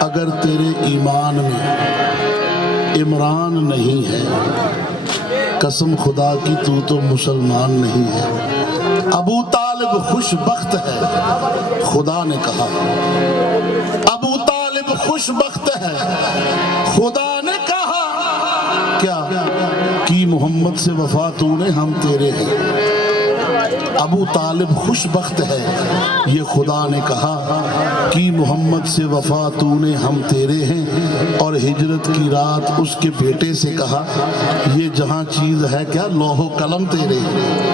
اگر تیرے ایمان میں عمران نہیں ہے، قسم خدا کی تو مسلمان نہیں ہے۔ ابو طالب خوش بخت ہے، خدا نے کہا۔ ابو طالب خوش بخت ہے، خدا نے کہا۔ کیا کی محمد سے وفا تو نے، ہم تیرے ہیں۔ ابو طالب خوش بخت ہے، یہ خدا نے کہا، کی محمد سے وفا تو نے، ہم تیرے ہیں۔ اور ہجرت کی رات اس کے بیٹے سے کہا، یہ جہاں چیز ہے کیا، لوح و قلم تیرے ہیں۔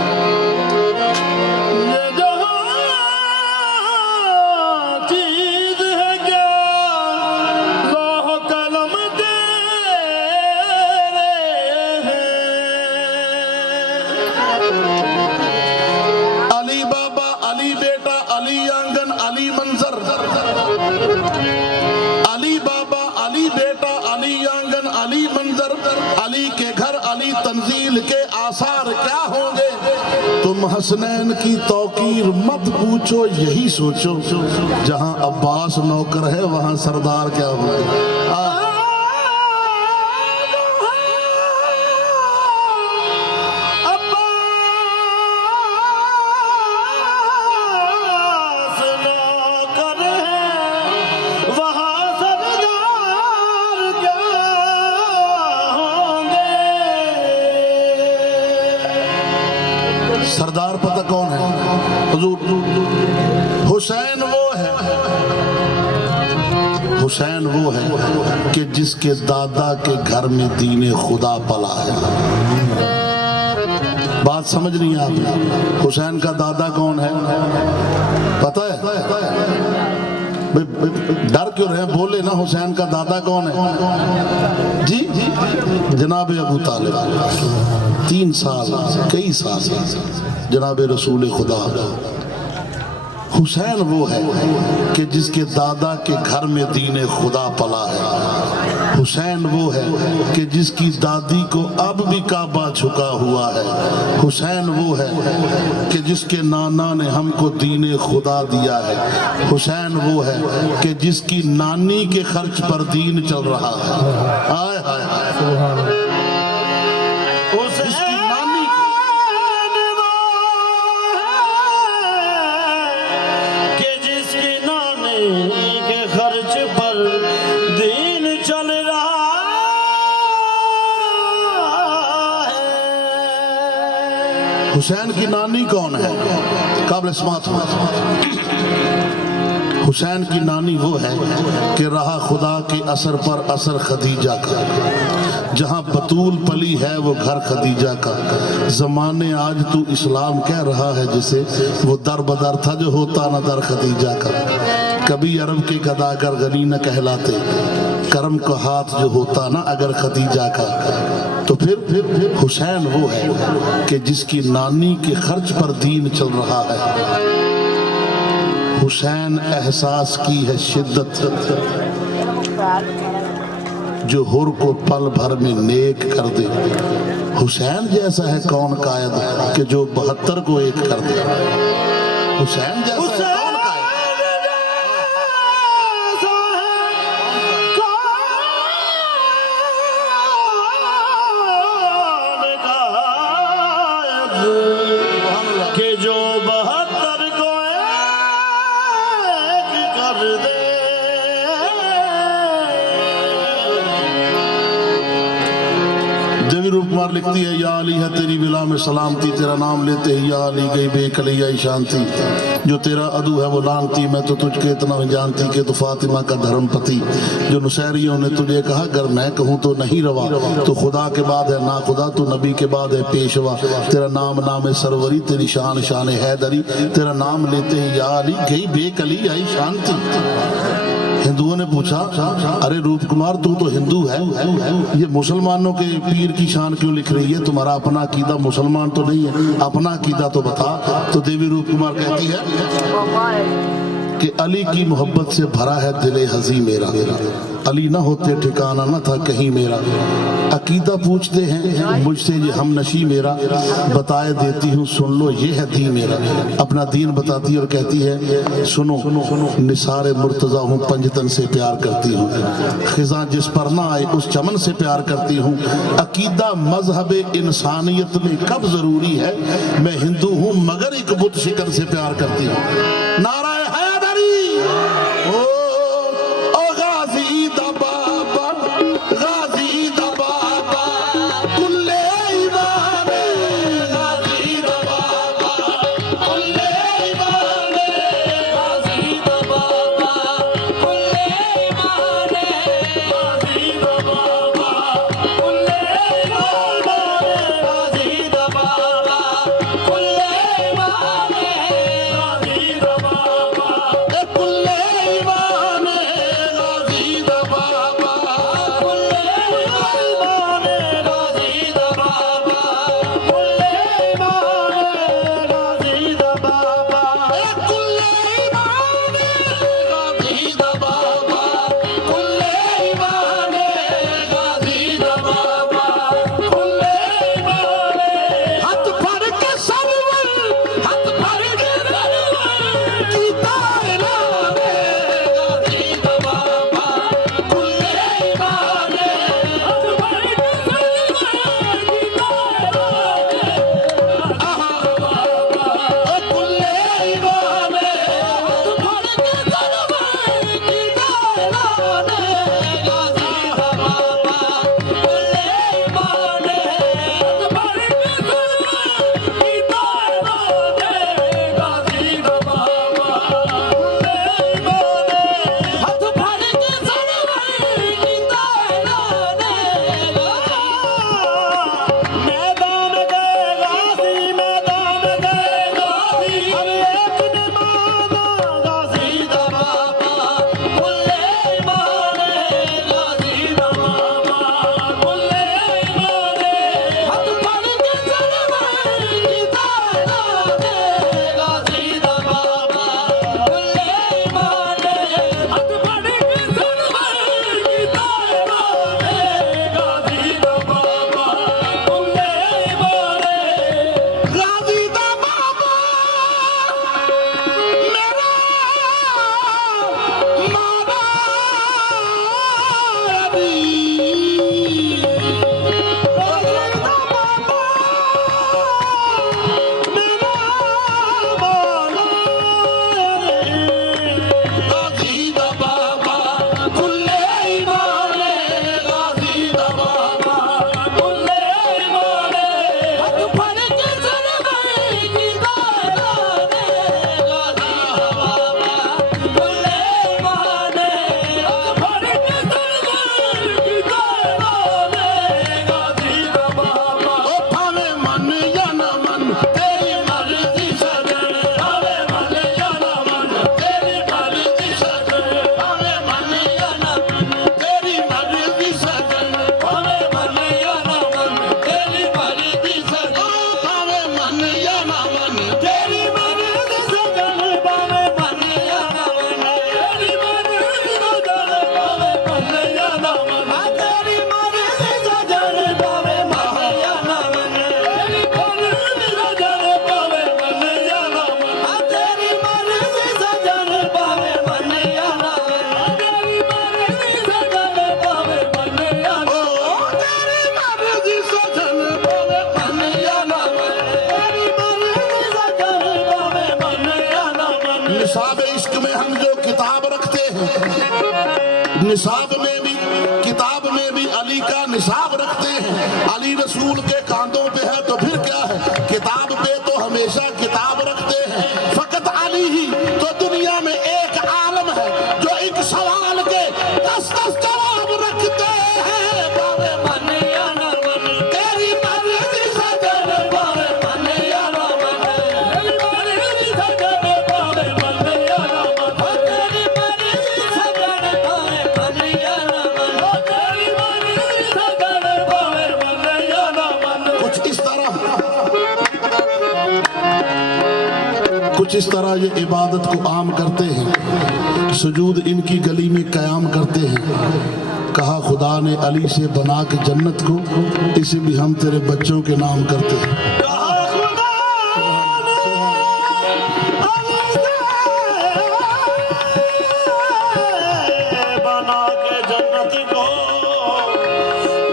تنزیل کے آثار کیا ہوں گے؟ تم حسنین کی توقیر مت پوچھو، یہی سوچو جہاں عباس نوکر ہے وہاں سردار کیا ہوئے۔ سردار پتہ کون ہے؟ حضور حسین وہ ہے، حسین وہ ہے کہ جس کے دادا کے گھر میں دین خدا پلا ہے۔ بات سمجھ نہیں آپ نے؟ حسین کا دادا کون ہے پتہ ہے؟ ڈر کیوں رہے، بولے نا، حسین کا دادا کون ہے؟ جی جناب ابو طالب۔ 3 سال کئی سال جناب رسول خدا۔ حسین وہ ہے کہ جس کے دادا کے گھر میں دین خدا پلا ہے۔ حسین وہ ہے کہ جس کی دادی کو اب بھی کعبہ جھکا ہوا ہے۔ حسین وہ ہے کہ جس کے نانا نے ہم کو دین خدا دیا ہے۔ حسین وہ ہے کہ جس کی نانی کے خرچ پر دین چل رہا ہے۔ آئے ہائے ہائے، حسین کی نانی کون ہے؟ قابل سماعت ہو۔ حسین کی نانی وہ ہے کہ رہا خدا کے اثر پر اثر خدیجہ کا، جہاں بطول پلی ہے وہ گھر خدیجہ کا۔ زمانے آج تو اسلام کہہ رہا ہے جسے، وہ در بدر تھا جو ہوتا نہ در خدیجہ کا۔ کبھی عرب کے گداگر غنی نہ کہلاتے، کرم کا ہاتھ جو ہوتا نا اگر خدیجہ کا۔ تو پھر حسین وہ ہے کہ جس کی نانی کے خرچ پر دین چل رہا ہے۔ حسین احساس کی ہے شدت، جو حر کو پل بھر میں نیک کر دے۔ حسین جیسا ہے کون قائد کہ جو 72 کو ایک کر دے۔ حسین جیسا ہے کون قائد؟ کہ جو 72 کو ایک کر دے۔ دیوی روپ کمار لکھتی ہے، یا علی ہے تیری بلا میں سلامتی، تیرا نام لیتے ہی یا علی گئی بے کلیائی شانتی۔ جو تیرا عدو ہے وہ لانتی، میں تو تجھ کے اتنا جانتی کہ تو فاطمہ کا دھرم پتی۔ جو نصیریوں نے تجھے کہا گر میں کہوں تو نہیں روا، تو خدا کے بعد ہے نا خدا، تو نبی کے بعد ہے پیشوا۔ تیرا نام نام سروری، تیری شان شان حیدری، تیرا نام لیتے ہی یا علی گئی بے کلیائی شانتی۔ ہندوؤں نے پوچھا، ارے روپ کمار تو ہندو ہے، یہ مسلمانوں کے پیر کی شان کیوں لکھ رہی ہے؟ تمہارا اپنا عقیدہ مسلمان تو نہیں ہے، اپنا عقیدہ تو بتا۔ تو دیوی روپ کمار کہتی ہے، کہ علی کی محبت سے بھرا ہے دل ہزی میرا، علی نہ ہوتے ٹھکانہ نہ تھا کہیں میرا۔ عقیدہ پوچھتے ہیں مجھ سے یہ ہم نشی میرا، بتائے دیتی ہوں سن لو یہ ہے دین میرا۔ اپنا دین بتاتی ہے اور کہتی ہے سنو نثار مرتضیٰ ہوں، پنجتن سے پیار کرتی ہوں، خزاں جس پر نہ آئے اس چمن سے پیار کرتی ہوں۔ عقیدہ مذہب انسانیت میں کب ضروری ہے، میں ہندو ہوں مگر ایک بت شکن سے پیار کرتی ہوں۔ نعرہ حیدری او غازی دا بابا، غازی دا بابا کل ایمان، غازی دا بابا کل ایمان، غازی دا بابا کل ایمان، غازی دا بابا کل ایمان، غازی دا بابا کل ایمان، غازی دا بابا کل ایمان، غازی دا بابا کل ایمان، غازی دا بابا کل ایمان، غازی دا بابا کل ایمان، غازی دا بابا کل ایمان، غازی دا بابا کل ایمان۔ ہاتھ پھڑ کے سرور، ہاتھ پھڑ کے سرور کیتا اعلان، غازی دا بابا کل ایمان، ہاتھ پھڑ کے سرور کیتا اعلان، آہا کل ایمان، ہاتھ پھڑ کے سرور کیتا اعلان، غازی دا بابا کل ایمان، ہاتھ پھڑ کے سرور کیتا اعلان، غازی دا بابا کل ایمان، ہاتھ پھڑ کے سرور کیتا اعلان، میدان گئے غازی، میدان گئے غازی، ہر ایک نے مانا غازی دا بابا کل ایمان، غازی دا بابا کل ایمان، ہاتھ پھڑ کے سرور کیتا اعلان، غازی دا بابا کل ایمان، ہاتھ پھڑ کے سرور کیتا اعلان، غازی دا بابا کل ایمان، غازی دا بابا میرا مانا علی، غازی دا بابا میرا مانا علی، غازی دا بابا کل ایمان، غازی دا بابا کل ایمان، ہاتھ پھڑ کے سرور کیتا اعلان، غازی دا بابا کل ایمان، ہاتھ پھڑ کے سرور کیتا اعلان، غازی دا بابا۔ او بھاوے من یا نہ من تیری مرضی سجن، بھاوے من یا نہ من تیری مرضی سجن، بھاوے من یا نہ من تیری مرضی سجن، بھاوے من یا نہ من تیری مرضی سجن، بھاوے من یا نہ من تیری مرضی سجن، بھاوے من یا نہ من تیری مرضی سجن، بھاوے من یا نہ من تیری مرضی سجن، بھاوے من یا نہ من تیری مرضی سجن، بھاوے من یا نہ من تیری مرضی سجن، بھاوے من یا نہ من تیری مرضی سجن، بھاوے من یا نہ من تیری مرضی سجن، بھاوے من یا نہ من تیری مرضی سجن، بھاوے من یا نہ من۔ نصاب عشق میں ہم جو کتاب رکھتے ہیں، نصاب میں بھی کتاب میں بھی علی کا نصاب رکھتے ہیں، علی رسول کے کاندھوں پہ ہے تو پھر کیا ہے، کتاب پہ تو ہمیشہ کتاب رکھتے ہیں۔ فقط علی ہی تو دنیا میں ایک عالم ہے جو ایک سوال کے 10 جواب رکھتے ہیں، بھاوے من یا نہ من تیری مرضی سجن، بھاوے من یا نہ من تیری مرضی سجن، بھاوے من یا نہ من تیری مرضی سجن، بھاوے من یا نہ من تیری مرضی سجن، بھاوے من یا نہ من۔ کچھ اس طرح یہ عبادت کو عام کرتے ہیں۔ सुजूद इनकी गली में क़याम करते हैं। कहा खुदा ने अली से बना के जन्नत को, इसे भी हम तेरे बच्चों के नाम करते हैं। कहा खुदा ने अली से बना के जन्नत को,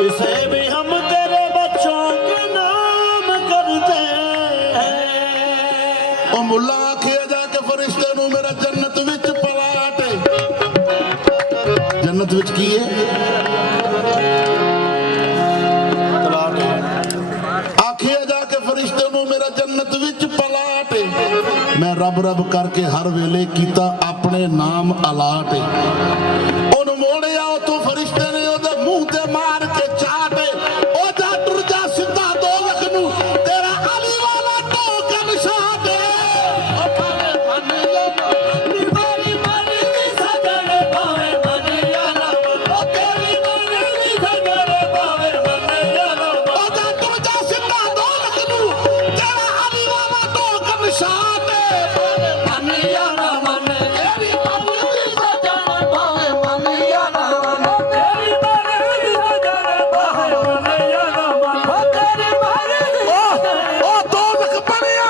इसे भी हम तेरे बच्चों के नाम करते हैं। ओ मुल्ला आखिया जाके फरिश्ते नू मेरा जन्नत विच पलाटे, जन्नत विच की है आखिया जाके फरिश्ते नू मेरा जन्नत विच पलाटे, मैं रब रब करके हर वेले कीता अपने नाम अलाटे। ओनू मोड़िया तो फरिश्ते ने ओदे मुंह ते मार के चाटे, ओ जा टुर जा सीधा दोज़ख नू, तेरा अली वाला टोकन छाटे। ओ भावे मन तेरी मर्ज़ी सजन भावे मन या ना मन, ओ तेरी मर्ज़ी सजन भावे मन या ना मन। ओ जा टुर जा सीधा दोज़ख नू, तेरा अली वाला टोकन छाटे। भावे मन या ना मन, तेरी मर्ज़ी सजन भावे मन या ना मन। तेरी मर्ज़ी सजन भावे मन या ना मन, ओ तेरी मर्ज़ी ओ दोज़ख बनिया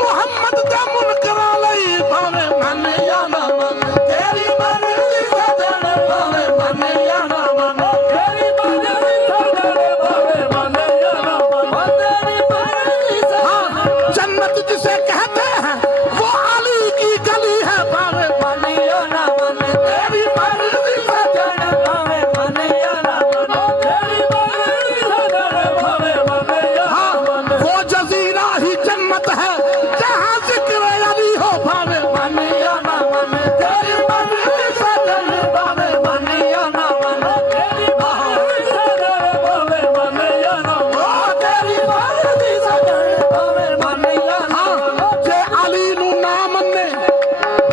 मुहम्मद दा मुनकरा लई, भावे मन या ना मन। तेरी मर्ज़ी सजन भावे मन या ना मन, तेरी मर्ज़ी सजन भावे मन या ना मन, ओ तेरी मर्ज़ी सजन। जन्नत जिसे कहते हैं वो अली की गली है, भावे मन या ना मन, तेरी मर्ज़ी सजन भावे मन या ना मन, ओ तेरी मर्ज़ी सजन भावे मन या ना मन। वो जजीरा ही जन्नत है जहाँ जिक्र अली हो, भावे मन या ना मन, तेरी मर्ज़ी सजन भावे मन या ना मन, तेरी मर्ज़ी सजन भावे मन या ना मन, ओ तेरी मर्ज़ी सजन भावे मन या ना मन। जे अली नू ना मन्ने,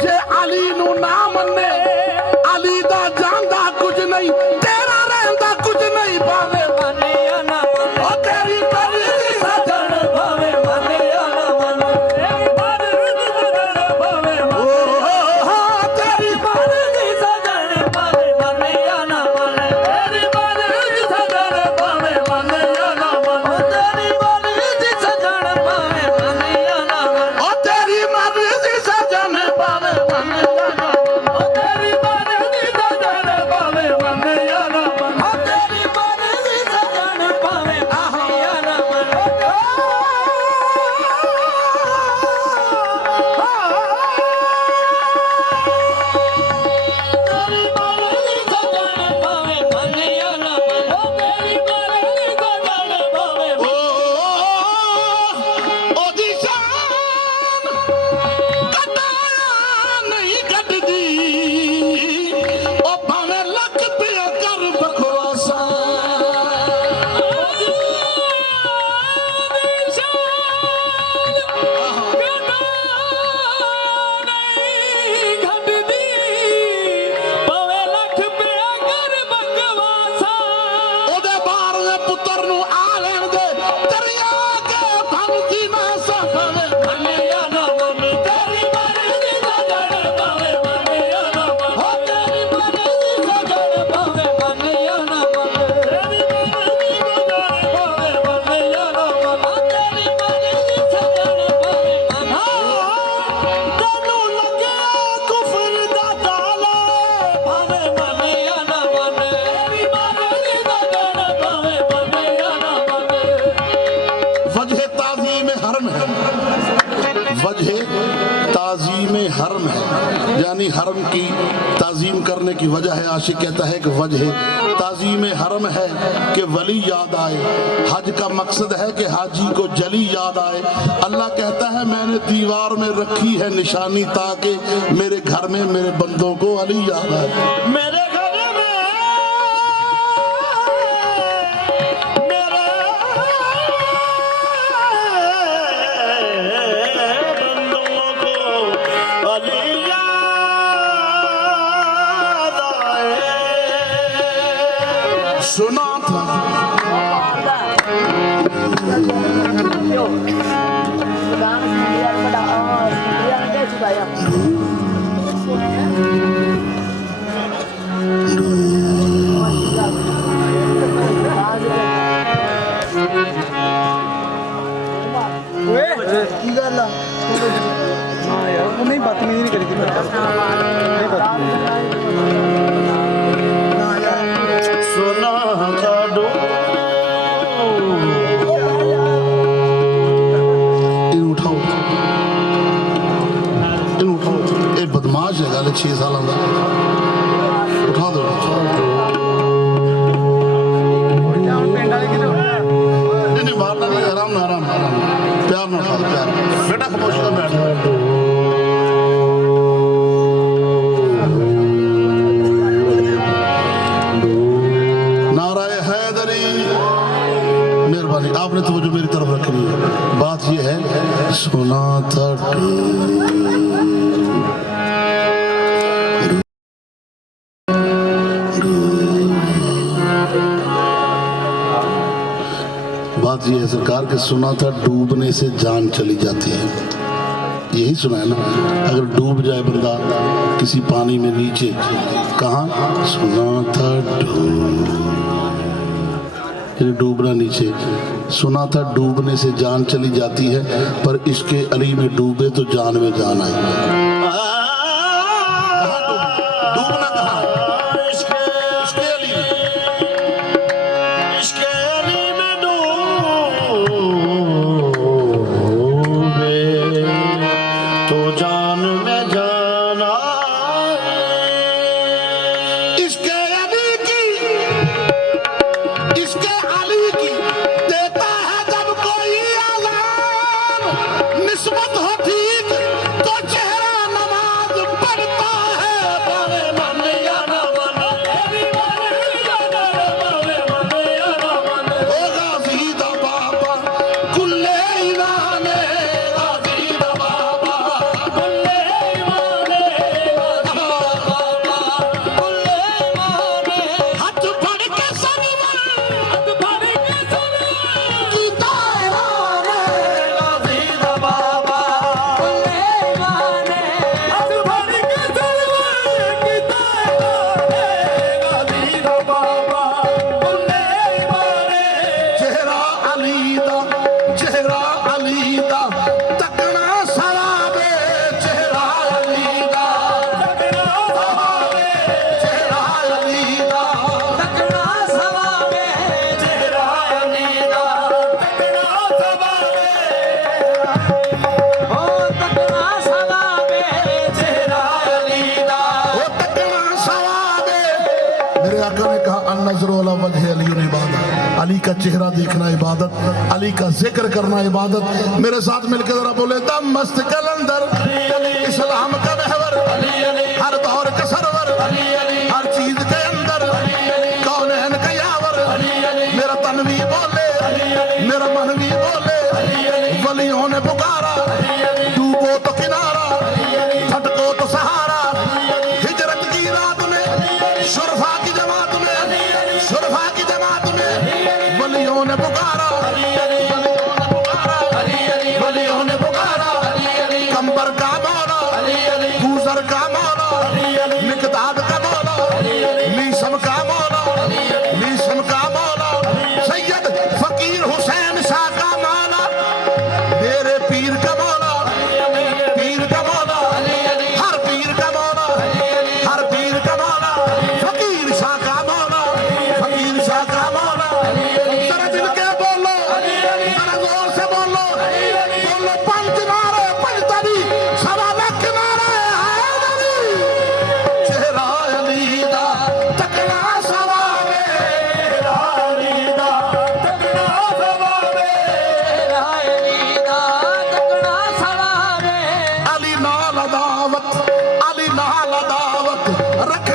जे अली नू ना मन्ने, अली दा जांदा कुछ नहीं, तेरा रहंदा कुछ नहीं, भावे मन या ना मन, ओ तेरी मर्ज़ी सजन भावे मन या ना मन, तेरी मर्ज़ी सजन भावे मन, तेरी मर्ज़ी सजन भावे मन या ना मन, तेरी मर्ज़ी सजन भावे मन या ना मन, ओ तेरी मर्ज़ी सजन भावे मन या ना मन, ओ तेरी मर्ज़ी सजन भावे मन या ना मन, ओ तेरी मर्ज़ी सजन भावे मन या ना मन, ओ तेरी मर्ज़ी सजन भावे मन या ना मन। तेरी मर्ज़ी सजन भावे मन या ना मन, ओ तेरी मर्ज़ी सजन भावे मन। ओ दी शान कटाया नहीं कटदी, ओ भावे लख पिया कर बकवासा। ओदे बार दे पुत्तर नू आ लेन दे, दरिया के भंगती ना सफवे मन या ना मन, तेरी मर्ज़ी सजन भावे मन या ना मन, ओ तेरी मर्ज़ी सजन भावे मन या ना मन, तेरी मर्ज़ी सजन भावे मन या ना मन, ओ तेरी मर्ज़ी सजन भावे मन। तैनू लगे कुफर दा ताला, भावे मन या ना मन, तेरी मर्ज़ी सजन भावे मन या ना मन। वजह ताज़ीम हरम है, वजह ताज़ीम हरम है, यानी हरम की ताज़ीम करने की वजह है। आशिक कहता है कि वजह ताज़ीम हरम है कि वली याद आए। हज का मकसद है कि हाजी को जली याद आए। अल्लाह कहता है मैंने दीवार में रखी है निशानी, ताकि मेरे घर में मेरे बंदों को अली याद आए। मेरे घर में मेरे बंदों को अली याद आए। सुना था Sudah, biar pada, biar dia juga yang. ਹੋਏਗਾ ਹਲੇ 6 ਸਾਲਾਂ ਦਾ ਉਠਾ ਦਿਓ ਨਹੀਂ ਨਹੀਂ ਮਾਰਨਾ ਨਹੀਂ ਆਰਾਮ ਨਾਲ ਪਿਆਰ ਨਾਲ ਉਠਾ ਦਿਓ ਪਿਆਰ ਬੇਟਾ ਖਾਮੋਸ਼ੀ ਨਾਲ ਬੈਠ ਜਾਓ आपने तो जो मेरी तरफ रखनी है बात ये है सुना था बात ये है सरकार के सुना था डूबने से जान चली जाती है यही सुना है ना अगर डूब जाए बंदा किसी पानी में नीचे कहाँ सुना था डूबना नीचे सुना था डूबने से जान चली जाती है पर इसके अली में डूबे तो जान में जान आई डूबना कहाँ इसके अली में डूबे तो जान में जान आई इसके अली की इसके अली की देता है जब कोई आलान निस्बत हो ठीक तो चेहरा नमाज पढ़ता है बावे मन या न मन तेरी मर्जी बावे मन या न मन ओ गाजी दा बाबा कुल्ले ईमाने गाजी दा बाबा कुल्ले ईमाने बाबा कुल्ले ईमाने हाथ फड़ के सरवर अली का चेहरा देखना इबादत अली का जिक्र करना इबादत मेरे साथ मिलकर जरा बोले दम मस्त कलंदर इस्लाम का महवर हर दौर का सरवर हर चीज के अंदर कौन का यावर मेरा तन भी बोले मेरा मन भी बोले वलियों ने पुकारा डूबो तो किनारा फटको तो सहारा हिजरत की रात में शुरफा की जमात में शुरफा की जमात में वलियों ने पुकारा वलियों ने पुकारा कंबर का मौला गूजर का मौला मिकदाद का मौला मीसम का मौला मीसम का मौला सैयद फकीर हुसैन शाह का मौला मेरे पीर का मौला पीर का मौला हर पीर का मौला हर पीर का मौला फकीर शाह का मौला फकीर शाह का मौला जरा दिल के बोलो जरा जोर से बोलो बोलो पंच नारे पंचतरी सवा लख नारे हैदरी चेहरा अली दा तकड़ा सवावे चेहरा अली दा तकड़ा सवावे चेहरा अली दा तकड़ा सवावे अली नाल दावत रख